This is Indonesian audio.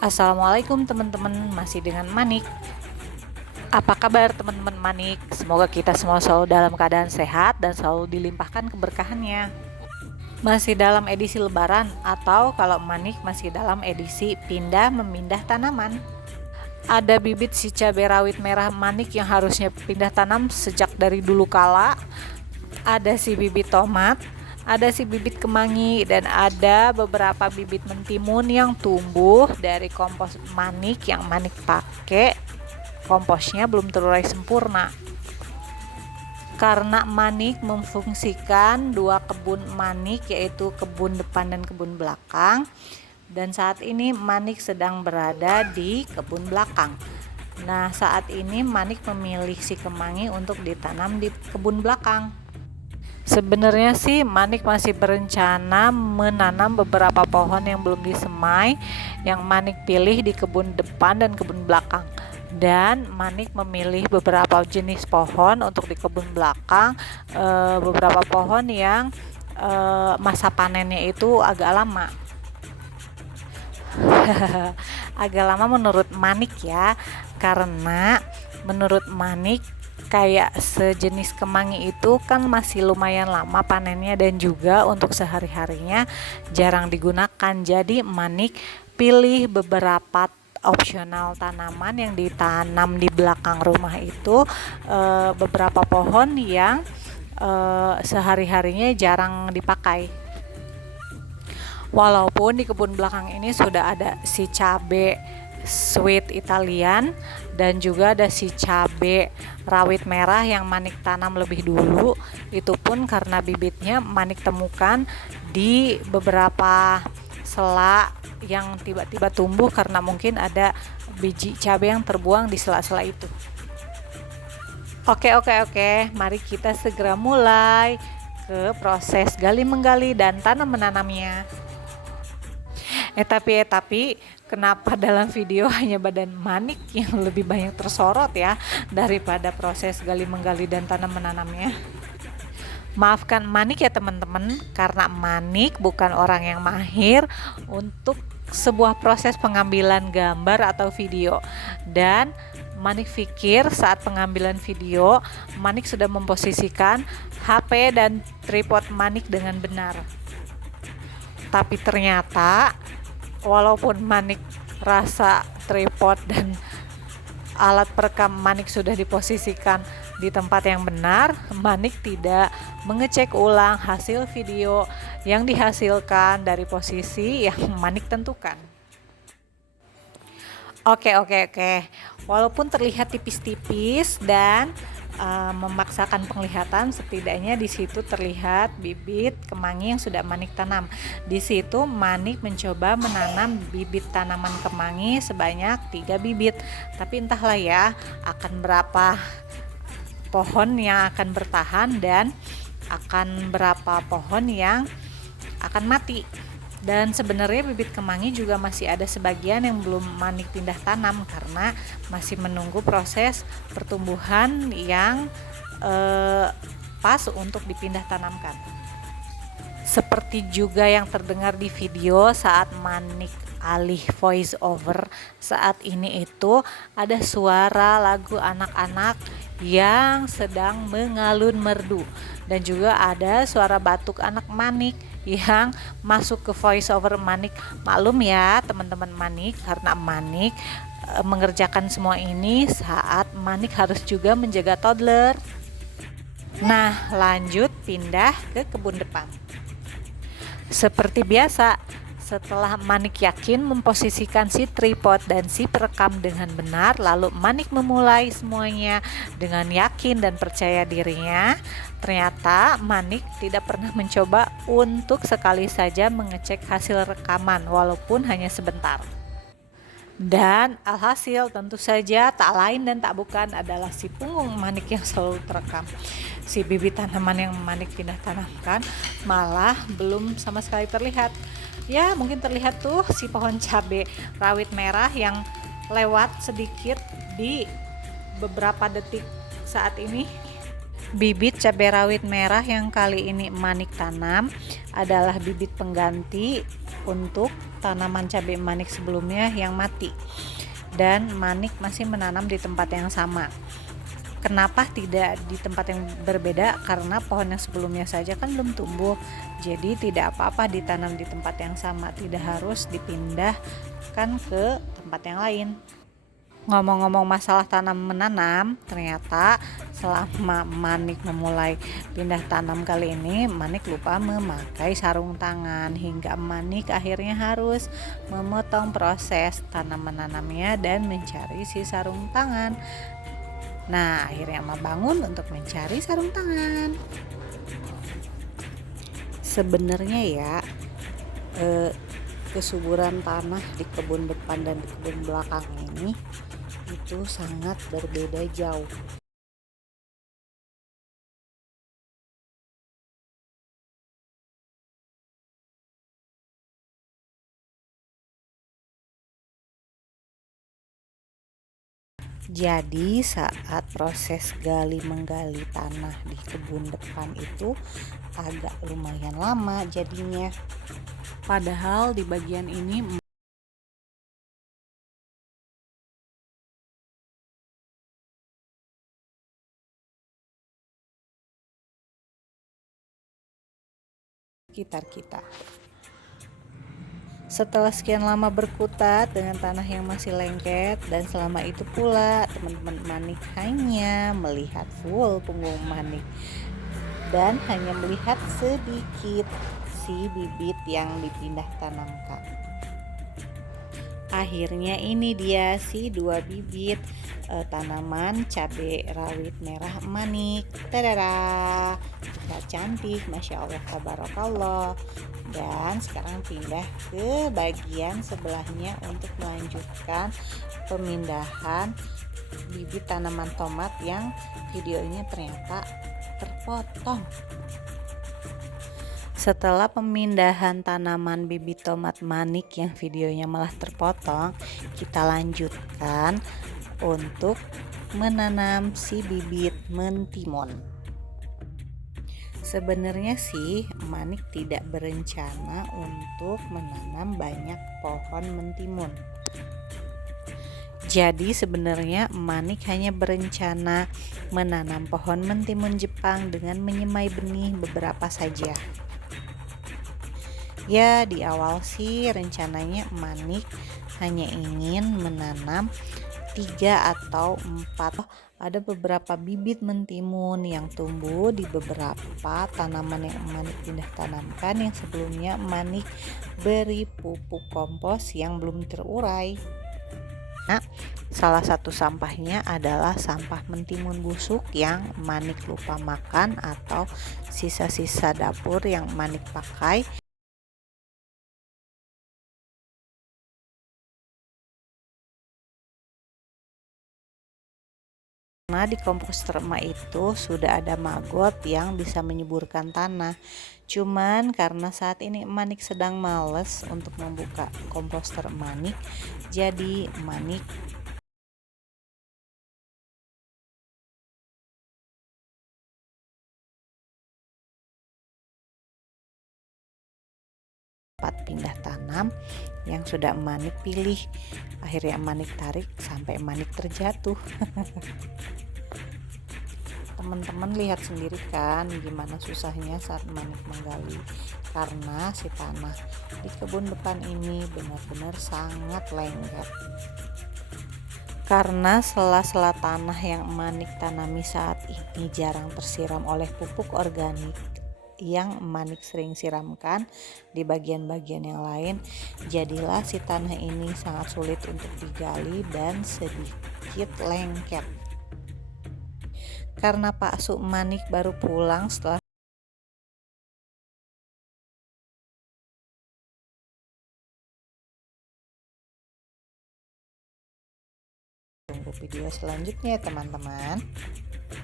Assalamualaikum teman-teman, masih dengan Manik. Apa kabar teman-teman Manik? Semoga kita semua selalu dalam keadaan sehat dan selalu dilimpahkan keberkahannya. Masih dalam edisi lebaran atau kalau Manik masih dalam edisi pindah memindah tanaman. Ada bibit si cabai rawit merah Manik yang harusnya pindah tanam sejak dari dulu kala. Ada si bibit tomat, ada si bibit kemangi, dan ada beberapa bibit mentimun yang tumbuh dari kompos Manik yang Manik pakai. Komposnya belum terurai sempurna. Karena Manik memfungsikan dua kebun Manik, yaitu kebun depan dan kebun belakang. Dan saat ini Manik sedang berada di kebun belakang. Nah, saat ini Manik memilih si kemangi untuk ditanam di kebun belakang. Sebenarnya sih Manik masih berencana menanam beberapa pohon yang belum disemai yang Manik pilih di kebun depan dan kebun belakang. Dan Manik memilih beberapa jenis pohon untuk di kebun belakang, beberapa pohon yang masa panennya itu agak lama. Agak lama menurut Manik ya, karena menurut Manik kayak sejenis kemangi itu kan masih lumayan lama panennya dan juga untuk sehari-harinya jarang digunakan. Jadi Manik pilih beberapa opsional tanaman yang ditanam di belakang rumah itu, beberapa pohon yang sehari-harinya jarang dipakai. Walaupun di kebun belakang ini sudah ada si cabe sweet Italian dan juga ada si cabe rawit merah yang Manik tanam lebih dulu. Itu pun karena bibitnya Manik temukan di beberapa sela yang tiba-tiba tumbuh karena mungkin ada biji cabai yang terbuang di sela-sela itu. Oke, mari kita segera mulai ke proses gali menggali dan tanam menanamnya. Tapi kenapa dalam video hanya badan Manik yang lebih banyak tersorot ya daripada proses gali menggali dan tanam menanamnya? Maafkan Manik ya teman-teman, karena Manik bukan orang yang mahir untuk sebuah proses pengambilan gambar atau video. Dan Manik pikir saat pengambilan video, Manik sudah memposisikan HP dan tripod Manik dengan benar. Tapi ternyata walaupun Manik rasa tripod dan alat perekam Manik sudah diposisikan di tempat yang benar, Manik tidak mengecek ulang hasil video yang dihasilkan dari posisi yang Manik tentukan. Oke. Walaupun terlihat tipis-tipis dan memaksakan penglihatan, setidaknya di situ terlihat bibit kemangi yang sudah Manik tanam. Di situ Manik mencoba menanam bibit tanaman kemangi sebanyak 3 bibit. Tapi entahlah ya, akan berapa pohon yang akan bertahan dan akan berapa pohon yang akan mati. Dan sebenarnya bibit kemangi juga masih ada sebagian yang belum Manik pindah tanam karena masih menunggu proses pertumbuhan yang pas untuk dipindah tanamkan. Seperti juga yang terdengar di video saat Manik alih voice over saat ini, itu ada suara lagu anak-anak yang sedang mengalun merdu dan juga ada suara batuk anak Manik yang masuk ke voice over Manik. Maklum ya teman-teman Manik, karena Manik mengerjakan semua ini saat Manik harus juga menjaga toddler. Nah, lanjut pindah ke kebun depan. Seperti biasa, setelah Manik yakin memposisikan si tripod dan si perekam dengan benar, lalu Manik memulai semuanya dengan yakin dan percaya dirinya. Ternyata Manik tidak pernah mencoba untuk sekali saja mengecek hasil rekaman walaupun hanya sebentar. Dan alhasil tentu saja tak lain dan tak bukan adalah si punggung Manik yang selalu terekam. Si bibit tanaman yang Manik pindah tanamkan malah belum sama sekali terlihat. Ya, mungkin terlihat tuh si pohon cabai rawit merah yang lewat sedikit di beberapa detik saat ini. Bibit cabai rawit merah yang kali ini Manik tanam adalah bibit pengganti untuk tanaman cabai manik sebelumnya yang mati, dan Manik masih menanam di tempat yang sama. Kenapa tidak di tempat yang berbeda? Karena pohon yang sebelumnya saja kan belum tumbuh, jadi tidak apa-apa ditanam di tempat yang sama, tidak harus dipindahkan ke tempat yang lain. Ngomong-ngomong masalah tanam menanam, ternyata selama Manik memulai pindah tanam kali ini, Manik lupa memakai sarung tangan hingga Manik akhirnya harus memotong proses tanam menanamnya dan mencari si sarung tangan. Nah, akhirnya Emak bangun untuk mencari sarung tangan. Sebenarnya ya, kesuburan tanah di kebun depan dan di kebun belakang ini itu sangat berbeda jauh. Jadi saat proses gali menggali tanah di kebun depan itu agak lumayan lama jadinya. Padahal di bagian ini sekitar kita. Setelah sekian lama berkutat dengan tanah yang masih lengket, dan selama itu pula teman-teman Manik hanya melihat full punggung Manik dan hanya melihat sedikit si bibit yang dipindah tanamkan. Akhirnya ini dia si 2 bibit tanaman cabai rawit merah Manik. Tadada, sudah cantik, masya Allah, tabarakallah. Dan sekarang pindah ke bagian sebelahnya untuk melanjutkan pemindahan bibit tanaman tomat yang videonya ternyata terpotong. Setelah pemindahan tanaman bibit tomat Manik yang videonya malah terpotong, kita lanjutkan untuk menanam si bibit mentimun. Sebenarnya sih Manik tidak berencana untuk menanam banyak pohon mentimun. Jadi sebenarnya Manik hanya berencana menanam pohon mentimun Jepang dengan menyemai benih beberapa saja. Ya, di awal sih rencananya Manik hanya ingin menanam 3 atau 4. Ada beberapa bibit mentimun yang tumbuh di beberapa tanaman yang Manik pindah tanamkan yang sebelumnya Manik beri pupuk kompos yang belum terurai. Nah, salah satu sampahnya adalah sampah mentimun busuk yang Manik lupa makan atau sisa-sisa dapur yang Manik pakai. Karena di komposter emak itu sudah ada maggot yang bisa menyuburkan tanah. Cuman karena saat ini Manik sedang males untuk membuka komposter Manik, jadi Manik pindah tanam yang sudah Manik pilih. Akhirnya Manik tarik sampai Manik terjatuh. Teman-teman lihat sendiri kan gimana susahnya saat Manik menggali, karena si tanah di kebun depan ini benar-benar sangat lengket. Karena sela-sela tanah yang Manik tanami saat ini jarang tersiram oleh pupuk organik yang Manik sering siramkan di bagian-bagian yang lain, jadilah si tanah ini sangat sulit untuk digali dan sedikit lengket. Karena Pak Su Manik baru pulang setelah tunggu video selanjutnya teman-teman.